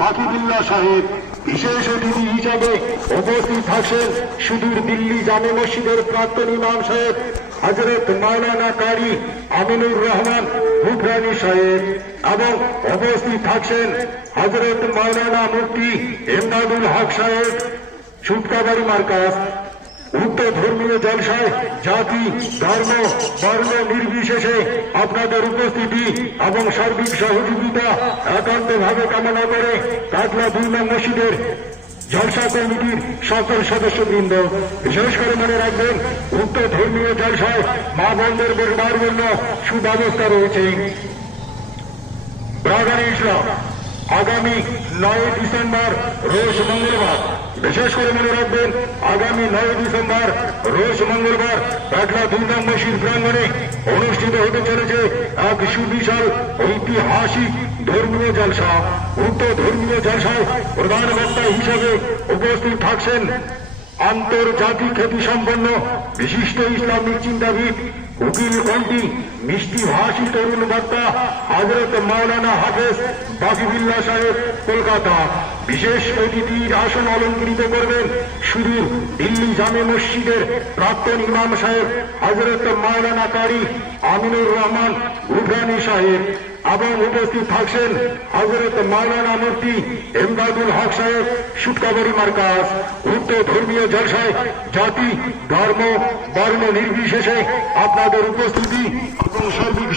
বাকিবুল্লাহ সাহেব। বিশেষ অতিথি হিসাবে উপস্থিত থাকছেন সুদূর দিল্লি জামে মসজিদের প্রাক্তন ইমাম সাহেব হযরত মাওলানা কারি আমিনুর রহমান বুখরানি সাহেব এবং উপস্থিত থাকছেন হযরত মাওলানা মুফতি এমদাদুল হক সাহেব সুটকাবাড়ি মার্কাজ। উক্ত ধর্মীয় জলসায় জাতি ধর্ম বর্ণ নির্বিশেষে আপনাদের উপস্থিতি এবং সার্বিক সহযোগিতা একান্তভাবে কামনা করে কাটলা 2 নং মসজিদের জলসা কমিটির সকল সদস্যবৃন্দ বিশেষ করে মনে রাখবেন উক্ত ধর্মীয় জলসায় মা বোনদের বসবার জন্য সুব্যবস্থা রয়েছে। ব্রাদার ইসলাম আগামী 9 ডিসেম্বর রোজ মঙ্গলবার, বিশেষ করে মনে রাখবেন আগামী 9 ডিসেম্বর রোজ মঙ্গলবার কাটলা 2 নং মসজিদ প্রাঙ্গণে অনুষ্ঠিত হতে চলেছে এক সুবিশাল ঐতিহাসিক ধর্মীয় জলসা। উক্ত ধর্মীয় জলসায় প্রধান বক্তা হিসেবে উপস্থিত থাকছেন আন্তর্জাতিক খ্যাতিসম্পন্ন বিশিষ্ট ইসলামিক চিন্তাবিদ উকিল কণ্ঠী মিষ্টি ভাষী তরুণ বক্তা হযরত মাওলানা হাফেজ বাকিবুল্লাহ সাহেব কলকাতা। বিশেষ অতিথির আসন অলঙ্কৃত করবেন সুদূর দিল্লি জামে মসজিদের প্রাক্তন ইমাম সাহেব হযরত মাওলানা কারি আমিনুর রহমান বুখরানি সাহেব এবং উপস্থিত থাকছেন হযরত মাওলানা মুফতি এমদাদুল হক সাহেব সুটকাবাড়ি মার্কাজ। উক্ত ধর্মীয় জলসায় জাতি ধর্ম বর্ণ নির্বিশেষে আপনাদের উপস্থিতি এবং সার্বিক